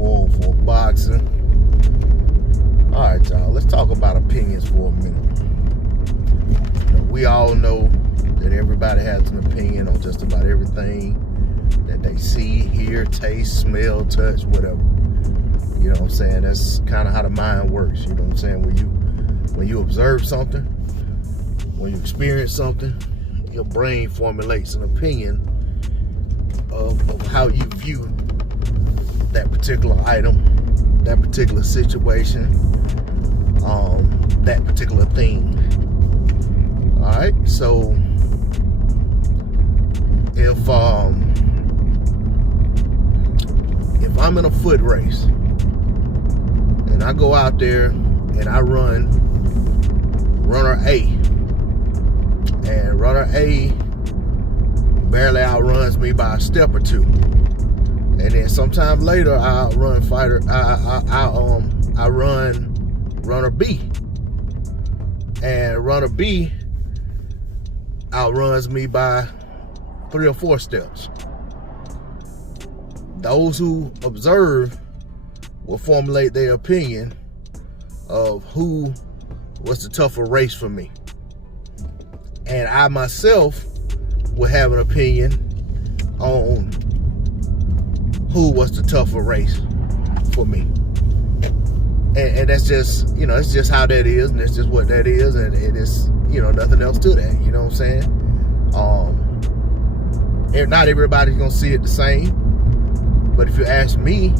for boxing. All right, y'all, let's talk about opinions for a minute. We all know that everybody has an opinion on just about everything that they see, hear, taste, smell, touch, whatever. You know what I'm saying? That's kind of how the mind works. You know what I'm saying? When you observe something, when you experience something, your brain formulates an opinion of how you view that particular item, that particular situation, that particular thing. All right, so if I'm in a foot race and I go out there and I run runner A, and runner A barely outruns me by a step or two, and then sometime later I outrun I run runner B, and runner B outruns me by 3 or 4 steps. Those who observe will formulate their opinion of who was the tougher race for me. And I myself will have an opinion on who was the tougher race for me. And that's just, it's just how that is, and that's just what that is, and it's, nothing else to that, you know what I'm saying? Not everybody's gonna see it the same, but if you ask me,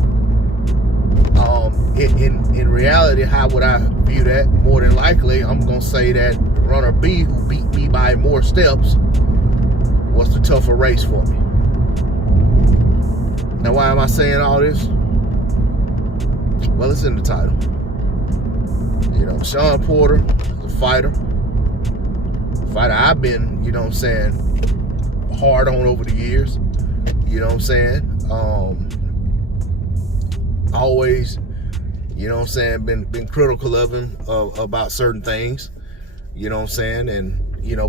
in reality, how would I view that? More than likely, I'm gonna say that runner B, who beat me by more steps, was the tougher race for me. Now, why am I saying all this? Well, it's in the title. Shawn Porter is a fighter I've been, hard on over the years. You know what I'm saying? Always, been critical of him about certain things. You know what I'm saying? And,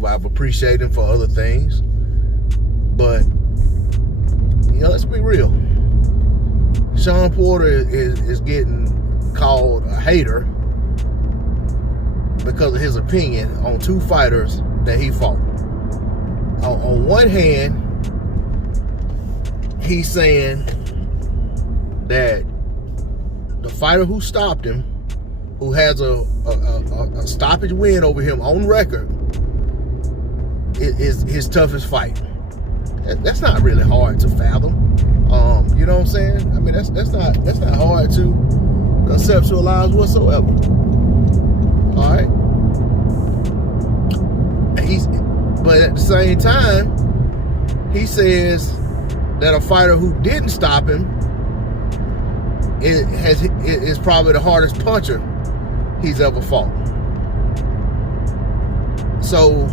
I've appreciated him for other things. But, let's be real. Shawn Porter is getting called a hater because of his opinion on 2 fighters that he fought. On one hand, he's saying that the fighter who stopped him, who has a stoppage win over him on record, is his toughest fight. That's not really hard to fathom. You know what I'm saying? I mean, that's not hard to conceptualize whatsoever. All right. But at the same time, he says that a fighter who didn't stop him is probably the hardest puncher he's ever fought. So,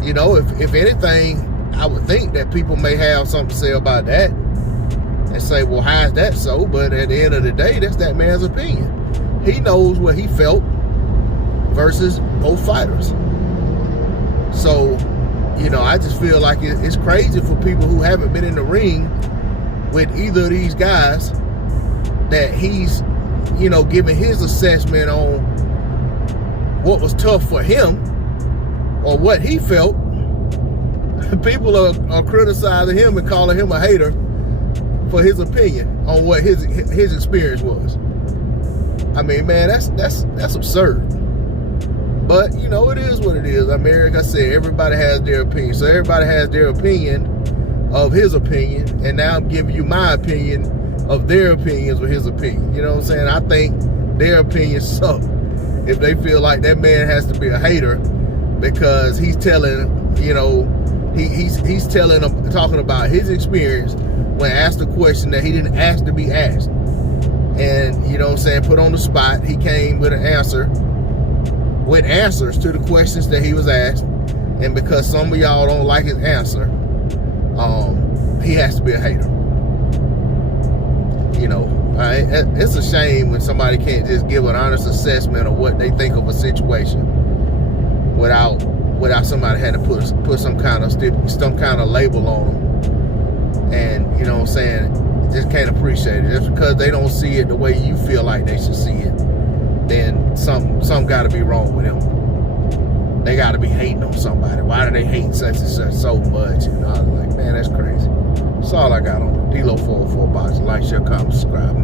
if anything, I would think that people may have something to say about that and say, well, how is that so? But at the end of the day, that's that man's opinion. He knows what he felt versus both fighters. So, I just feel like it's crazy for people who haven't been in the ring with either of these guys that he's, giving his assessment on what was tough for him or what he felt. People are criticizing him and calling him a hater for his opinion on what his experience was. I mean, man, that's absurd. But, it is what it is. I mean, like I said, everybody has their opinion. So everybody has their opinion of his opinion. And now I'm giving you my opinion of their opinions with his opinion. You know what I'm saying? I think their opinions suck if they feel like that man has to be a hater because he's telling, he's telling them, talking about his experience when asked a question that he didn't ask to be asked. And, put on the spot, he came with an answer, with answers to the questions that he was asked, and because some of y'all don't like his answer, he has to be a hater. It's a shame when somebody can't just give an honest assessment of what they think of a situation without somebody had to put some kind of label on them. And just can't appreciate it. Just because they don't see it the way you feel like they should see it, then something got to be wrong with them. They got to be hating on somebody. Why do they hate such and such so much? And I was like, man, that's crazy. That's all I got on it. D-Lo 404 Box. Like, share, comment, subscribe.